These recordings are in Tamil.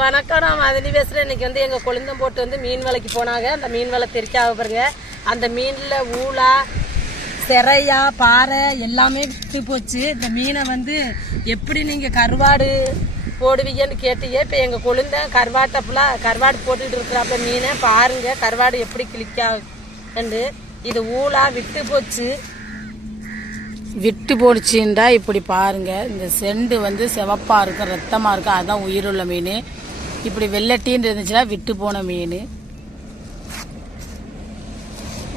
வணக்கம். நான் மதினி பேசுகிறேன் இன்னைக்கு வந்து எங்கள் கொழுந்தம் போட்டு வந்து மீன் வலைக்கு போனாங்க. அந்த மீன் வலை தெரிக்காக பாருங்க. அந்த மீனில் ஊலா சிறையா பாறை எல்லாமே விட்டு போச்சு. இந்த மீனை வந்து எப்படி நீங்கள் கருவாடு போடுவீங்கன்னு கேட்டீங்க. இப்போ எங்கள் கொழுந்தன் கருவாட்டை ஃபுல்லாக கருவாடு போட்டுக்கிட்டு இருக்கிறாப்புல மீனை பாருங்க. கருவாடு எப்படி கிளிக்காண்டு இது ஊளா விட்டு போச்சு. விட்டு போடுச்சுண்டா இப்படி பாருங்க. இந்த செண்டு வந்து சிவப்பாக இருக்கும் ரத்தமாக இருக்கும் அதுதான் உயிருள்ள மீன். இப்படி வெள்ளட்டின்னு இருந்துச்சுன்னா விட்டு போன மீன்.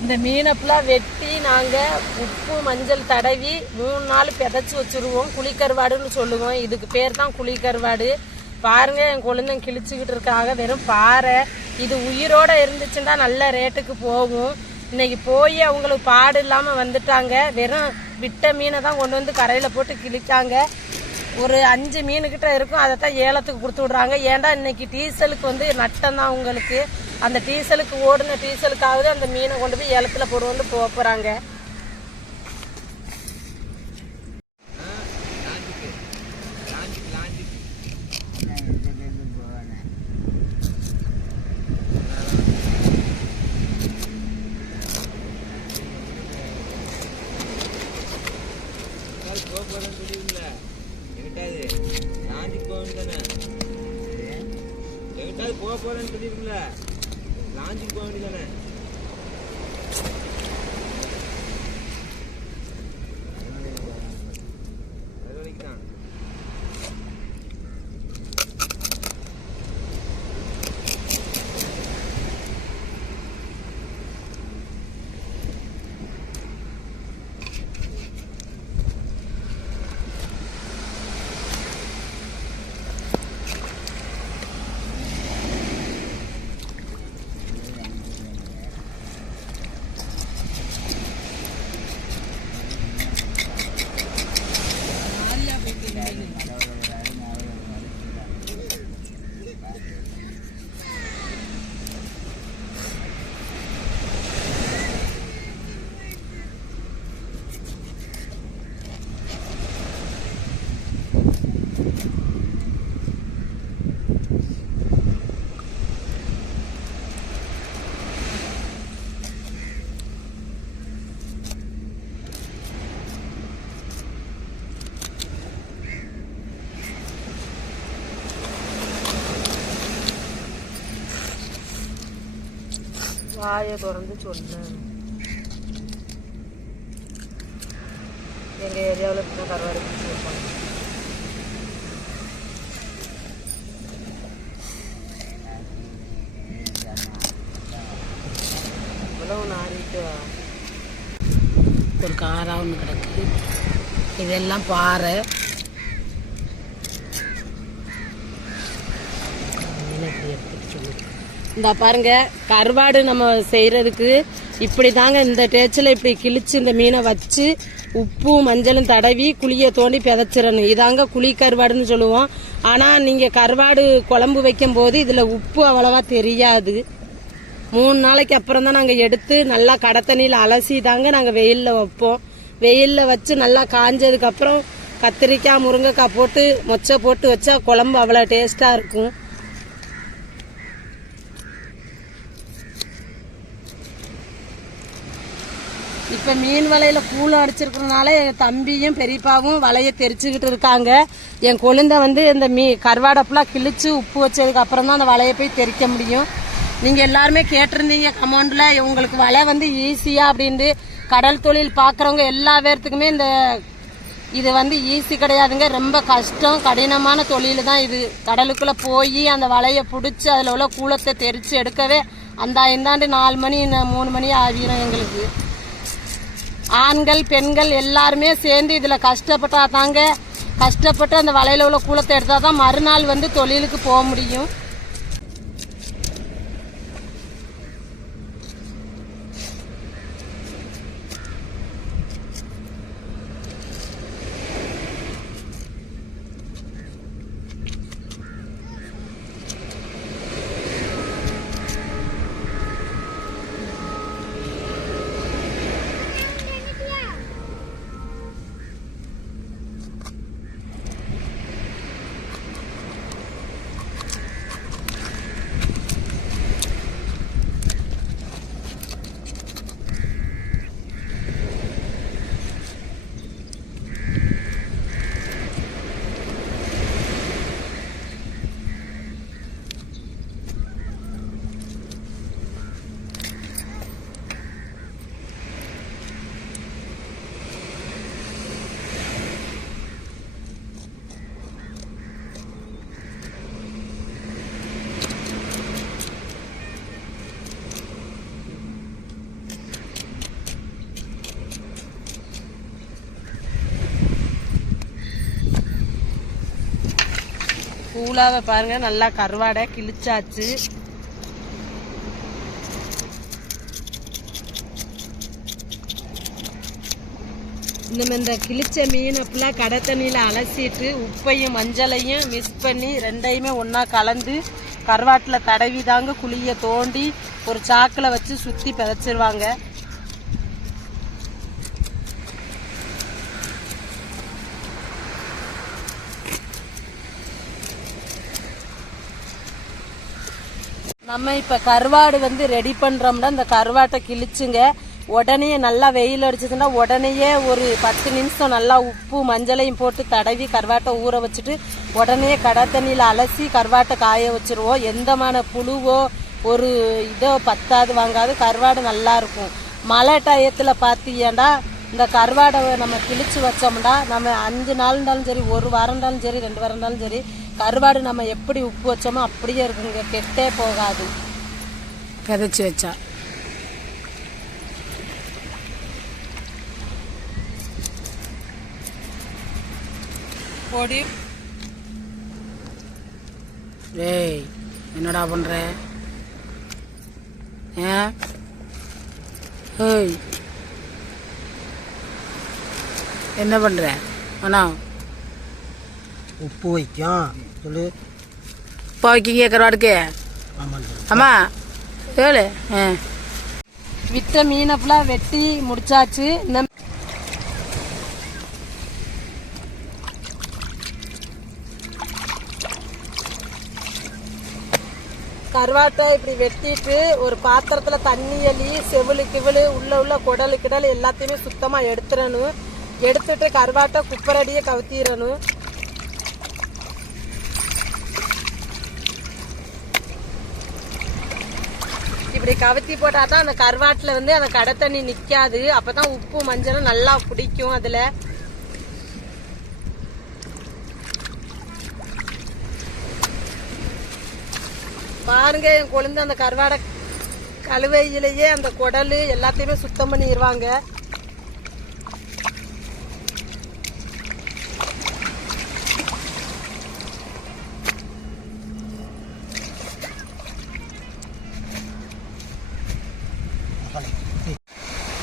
இந்த மீனை ஃபுல்லாக வெட்டி நாங்கள் உப்பு மஞ்சள் தடவி மூணு நாள் பிதைச்சி வச்சுருவோம். குழிக்கருவாடுன்னு சொல்லுவோம். இதுக்கு பேர் தான் குழிக்கருவாடு பாருங்க என் குழந்தைங்க கிழிச்சுக்கிட்டு இருக்காங்க. வெறும் பாறை. இது உயிரோட இருந்துச்சுன்னா நல்ல ரேட்டுக்கு போகும். இன்னைக்கு போய் அவங்களுக்கு பாடு இல்லாமல் வந்துட்டாங்க. வெறும் விட்ட மீனை தான் கொண்டு வந்து கரையில் போட்டு கிழிக்காங்க ஒரு அஞ்சு மீனுக்கிட்ட இருக்கும் அதை தான் ஏலத்துக்கு கொடுத்து விட்றாங்க. ஏன்டா இன்னைக்கு டீசலுக்கு வந்து நட்டம் தான் உங்களுக்கு? அந்த டீசலுக்கு ஓடின டீசலுக்காவது அந்த மீனை கொண்டு போய் ஏலத்தில் போடுவோன்னு போக போகிறாங்க போறேன்னு சொல்லிருக்கல எங்கிட்டாது லாஞ்சுக்கு போக வேண்டியதானே எங்கிட்டாவது போக போறேன்னு சொல்லிருக்கல லாஞ்சுக்கு போக வேண்டியதானே வரைக்கும் தான் வாயை திறந்து சொன்னேன். எங்கள் ஏரியாவில் இப்போ கருவாடு சொல்லுவாங்க இவ்வளவு நாரிட்டு ஒரு காராக ஒன்று கிடக்கு. இதெல்லாம் பாறை. இந்த பாருங்க கருவாடு நம்ம செய்யறதுக்கு இப்படி தாங்க இந்த டேச்சில் இப்படி கிழிச்சு இந்த மீனை வச்சு உப்பு மஞ்சளும் தடவி குழியை தோண்டி பிதச்சிடணும். இதாங்க குழி கருவாடுன்னு சொல்லுவோம். ஆனால் நீங்கள் கருவாடு குழம்பு வைக்கும் போது இதில் உப்பு அவ்வளவா தெரியாது. மூணு நாளைக்கு அப்புறம் தான் நாங்கள் எடுத்து நல்லா கடை தண்ணியில் அலசி தாங்க நாங்கள் வெயிலில் வைப்போம். வெயிலில் வச்சு நல்லா காஞ்சதுக்கப்புறம் கத்திரிக்காய் முருங்கைக்காய் போட்டு மொச்சை போட்டு வச்சா குழம்பு அவ்வளோ டேஸ்ட்டாக இருக்கும். இப்போ மீன் வலையில கூலம் அடிச்சிருக்கிறதுனால என் தம்பியும் பெரியப்பாவும் வலையை தெரிச்சுக்கிட்டு இருக்காங்க. என் கொழுந்த வந்து இந்த மீ கருவாடை ஃபுல்லாக கிழிச்சு உப்பு வச்சதுக்கு அப்புறம் தான் அந்த வலையை போய் தெரிக்க முடியும். நீங்கள் எல்லாருமே கேட்டிருந்தீங்க கமௌண்டில் உங்களுக்கு வலை வந்து ஈஸியா அப்படின்ட்டு. கடல் தொழில் பார்க்குறவங்க எல்லா பேர்த்துக்குமே இந்த இது வந்து ஈஸி கிடையாதுங்க. ரொம்ப கஷ்டம் கடினமான தொழில் தான் இது. கடலுக்குள்ளே போய் அந்த வலையை பிடிச்சி அதில் உள்ள கூலத்தை தெரிச்சு எடுக்கவே அந்த இந்தாண்டு நாலு மணி மூணு மணி ஆகிரும் எங்களுக்கு. ஆண்கள் பெண்கள் எல்லாருமே சேர்ந்து இதில் கஷ்டப்பட்டா தாங்க. கஷ்டப்பட்டு அந்த வலையில் உள்ள கூலத்தை எடுத்தால் தான் மறுநாள் வந்து தொழிலுக்கு போக முடியும். கூலாவை பாருங்க நல்லா கருவாடை கிழிச்சாச்சு. நம்ம இந்த கிழிச்ச மீனை ஃபுல்லாக கடை தண்ணியில் அலசிட்டு உப்பையும் மஞ்சளையும் மிக்ஸ் பண்ணி ரெண்டையுமே ஒன்றா கலந்து கருவாட்டில் தடவி தாங்க குழியை தோண்டி ஒரு சாக்கில் வச்சு சுற்றி பிதைச்சிருவாங்க. நம்ம இப்போ கருவாடு வந்து ரெடி பண்ணுறோம்னா இந்த கருவாட்டை கிழிச்சுங்க. உடனே நல்லா வெயில் அடிச்சதுன்னா உடனேயே ஒரு பத்து நிமிஷம் நல்லா உப்பு மஞ்சளையும் போட்டு தடவி கருவாட்டை ஊற வச்சுட்டு உடனே கடை தண்ணியில் அலசி கருவாட்டை காய வச்சிருவோம். எந்தமான புழுவோ ஒரு இதோ பத்தாது வாங்காது. கருவாடு நல்லா இருக்கும். மழை டயத்தில் பார்த்தீங்கன்னா இந்த கருவாடை நம்ம கிழிச்சு வச்சோம்னா நம்ம அஞ்சு நாள் இருந்தாலும் சரி ஒரு வாரம் இருந்தாலும் சரி ரெண்டு வாரம் இருந்தாலும் சரி கருவாடு நம்ம எப்படி உப்பு வச்சோமோ அப்படியே இருக்குங்க. கெட்டே போகாது. விதைச்சி வச்சா. பொடி. டேய் என்னடா பண்ற? ஏ ஏய் என்ன பண்ற? அண்ணா. உப்பு வைக்கும். சொல்லு. கருவாடுக்கு ஆமாம் சொல்லு அம்மா ஏழு ஆ. விட்ட மீனை ஃபுல்லாக வெட்டி முடிச்சாச்சு. இந்த கருவாட்டை இப்படி வெட்டிட்டு ஒரு பாத்திரத்துல தண்ணி அள்ளி செவிலு கிவிலு உள்ள உள்ள குடலு கிடல் எல்லாத்தையுமே சுத்தமா எடுத்துடணும். எடுத்துட்டு கருவாட்டை குப்பரடியே கவுத்திடணும். இப்படி கவுத்தி போட்டா தான் அந்த கருவாட்டில் வந்து அந்த கடை தண்ணி நிற்காது அப்போ தான் உப்பு மஞ்சளும் நல்லா பிடிக்கும் அதில். பாருங்க என் குழந்தை அந்த கருவாடை கழுவையிலேயே அந்த குடலு எல்லாத்தையுமே சுத்தம் பண்ணிடுவாங்க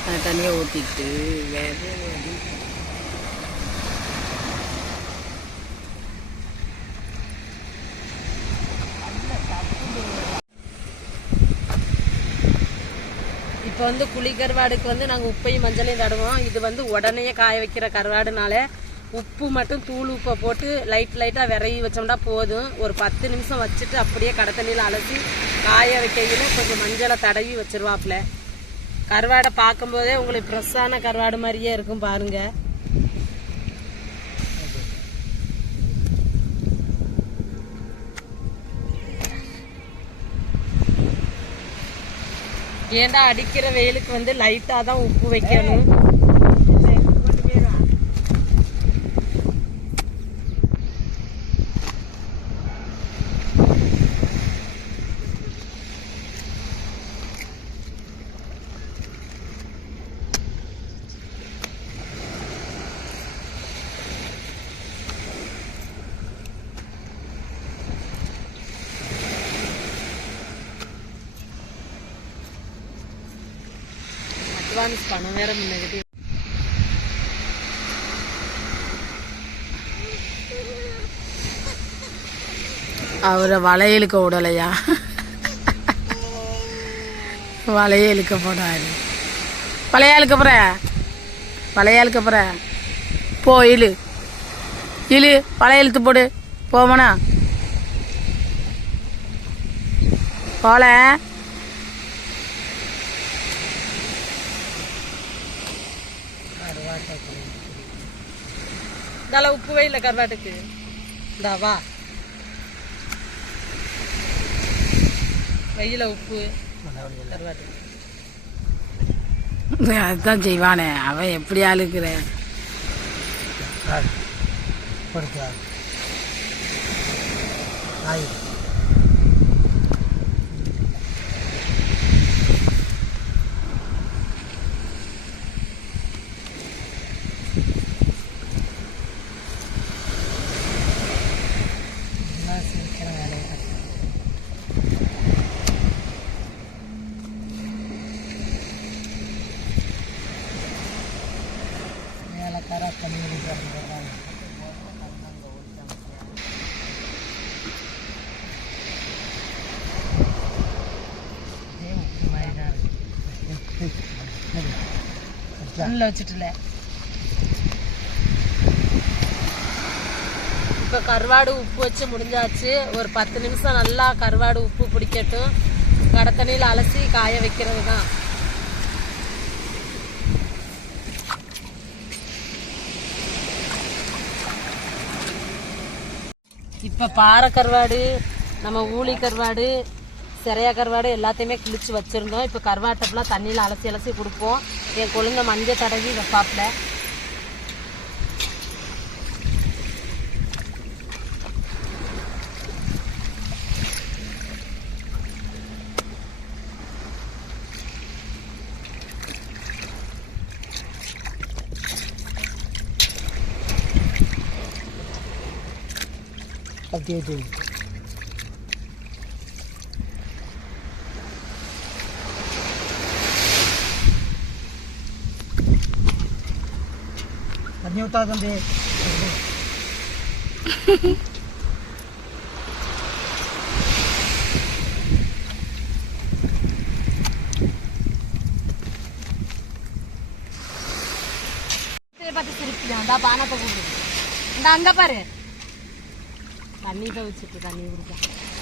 அந்த தண்ணியை ஊற்றிட்டு இப்போ வந்து புளி கருவாடுக்கு வந்து நாங்கள் உப்பையும் மஞ்சளையும் தடுவோம் இது வந்து உடனே காய வைக்கிற கருவாடுனால உப்பு மட்டும் தூள் உப்பை போட்டு லைட் லைட்டாக விரைவி வச்சோம்னா போதும். ஒரு பத்து நிமிஷம் வச்சுட்டு அப்படியே கடை தண்ணியில் அலசி காய வைக்கையில் கொஞ்சம் மஞ்சளை தடவி வச்சிருவாப்புல. கருவாடை பார்க்கும்போதே உங்களுக்கு ஃப்ரெஷ்ஷான கருவாடு மாதிரியே இருக்கும் பாருங்க. ஏன்டா அடிக்கிற வெயிலுக்கு வந்து லைட்டாக தான் உப்பு வைக்கணும்? அட்வான்ஸ் பணம் வேற முன்னாடி அவரை வளையலுக்கு விடலையா வளையலுக்கு போடாது வளையாளுக்கு அப்புறம் வளையாளுக்கு அப்புறம் போ இழு. இழு வளையலுத்து போடு. போமனா போல. இந்தால உப்பு வெயில கருவாட்டுக்கு இந்தா வா வெயில உப்பு கருவாட்டுக்கு அதுதான் செய்வானே அவன் எப்படி ஆளுக்குற படுத்தா ஆய் வச்சுட்டுல. இப்போ கருவாடு உப்பு வச்சு முடிஞ்சாச்சு. ஒரு பத்து நிமிஷம் நல்லா கருவாடு உப்பு பிடிக்கட்டும். கடத்தண்ணியில் அலசி காய வைக்கிறது தான் இப்போ பாறை கருவாடு நம்ம ஊழி கருவாடு சிறையா கருவாடு எல்லாத்தையுமே கிழிச்சு வச்சுருந்தோம். இப்போ கருவாட்டப்பெல்லாம் தண்ணியில் அலசி அலசி கொடுப்போம். என் கொழுந்த மஞ்சள் தடவி வைப்பாப்புல கத்தி வச்சு தண்ணி ஊற்றா தம்பி பார்த்து சிரிப்பிடும் அந்த பானத்தை கூப்பிடு இந்த அங்க பாரு தண்ணி தான் வச்சுட்டு தண்ணி குடிக்க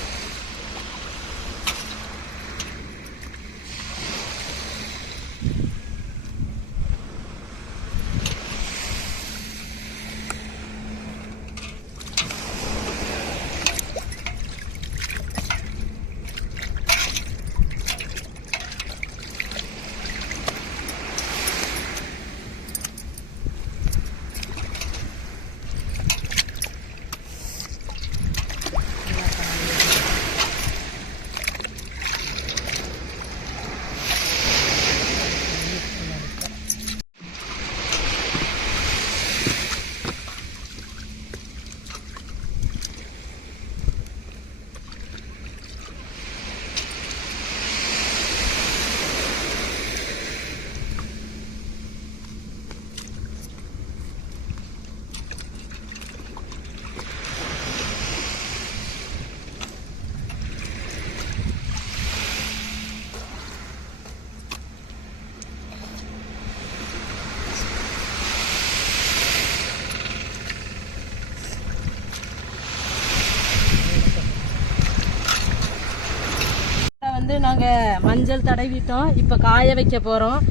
வந்து நாங்கள் மஞ்சள் தடவிட்டோம். இப்போ காய வைக்க போகிறோம்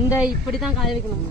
இந்த இப்படி தான் காய வைக்கணும்.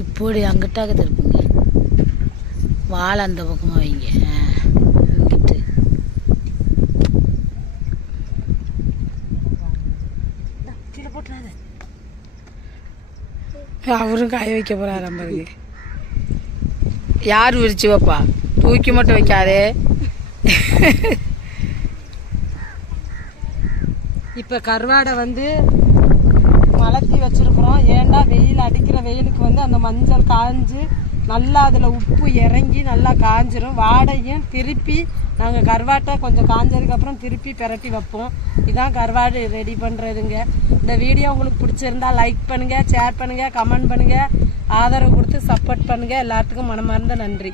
இப்படி அங்கிட்டாக திருப்புங்க வாழை அந்த பக்கமாக வைங்க. இங்கிட்டு. அவரும் காய வைக்க போறாராம் பாருங்க. யார் விரிச்சு வைப்பா? தூக்கி மட்டும் வைக்காதே. இப்ப கருவாடை வந்து வெயில் அடிக்கிற வெயிலுக்கு வந்து அந்த மஞ்சள் காஞ்சு நல்லா அதில் உப்பு இறங்கி நல்லா காஞ்சிரும். வாடையும் திருப்பி நாங்கள் கருவாட்டை கொஞ்சம் காஞ்சதுக்கப்புறம் திருப்பி பிரட்டி வைப்போம். இதான் கருவாடு ரெடி பண்ணுறதுங்க இந்த வீடியோ உங்களுக்கு பிடிச்சிருந்தா லைக் பண்ணுங்கள் ஷேர் பண்ணுங்கள் கமெண்ட் பண்ணுங்கள் ஆதரவு கொடுத்து சப்போர்ட் பண்ணுங்கள் எல்லாத்துக்கும் மனமார்ந்த நன்றி.